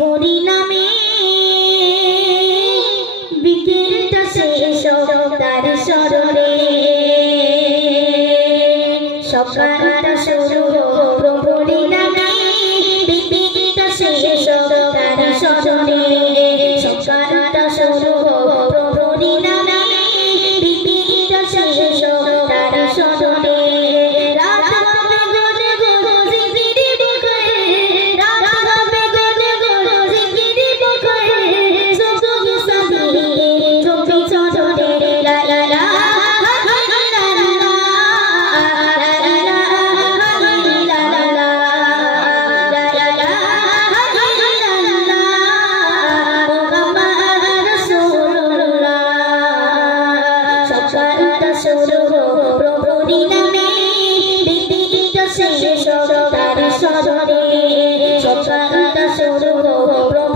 প্রভুরি নামে বিকেলটা শেষ তার স্মরণে সকালটা শুরু প্রভুরি নামে বিকেলটা শেষ তার স্মরণে সকালটা শুরু প্রভুরি নামে বিকেলটা শেষ তার স্মরণে প্রভুরি নামে বিকেলটা শেষ তার স্মরণে সকালটা শুরু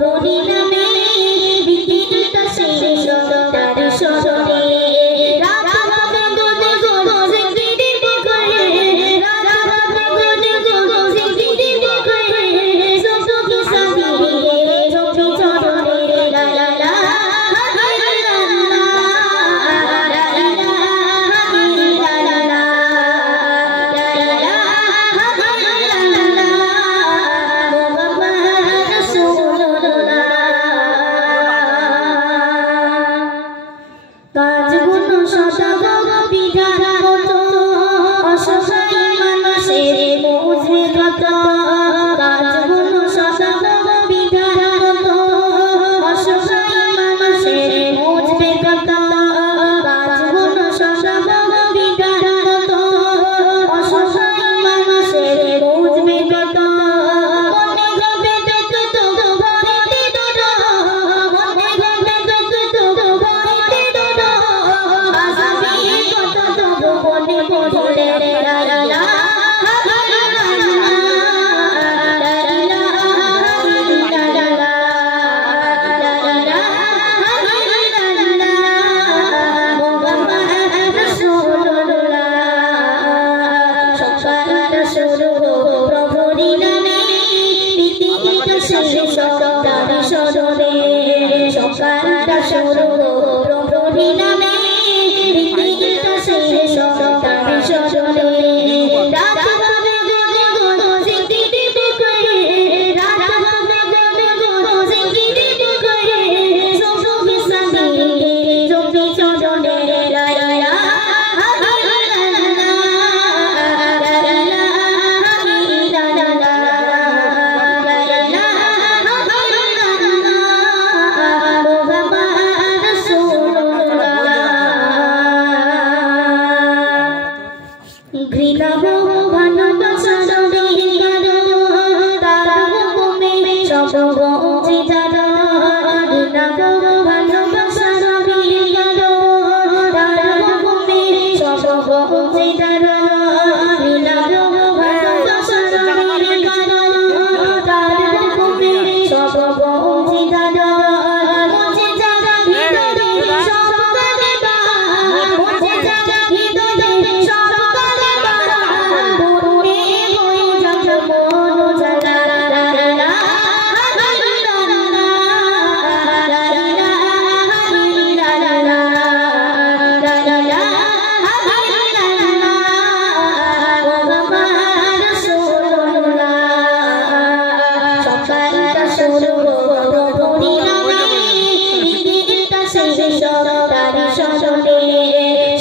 প্রভুরি নামে বিকেলটা শেষ তার স্মরণে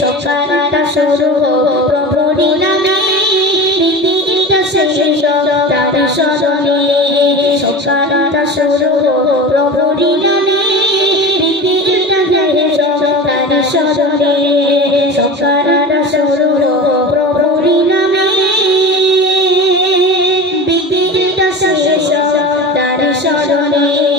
সকালটা শুরু প্রভুরি নামে বিকেলটা শেষ তার স্মরণে সকালটা শুরু প্রভুরি নামে বিকেলটা শেষ তার স্মরণে সকালটা শুরু প্রভুরি নামে বিকেলটা শেষ তার স্মরণে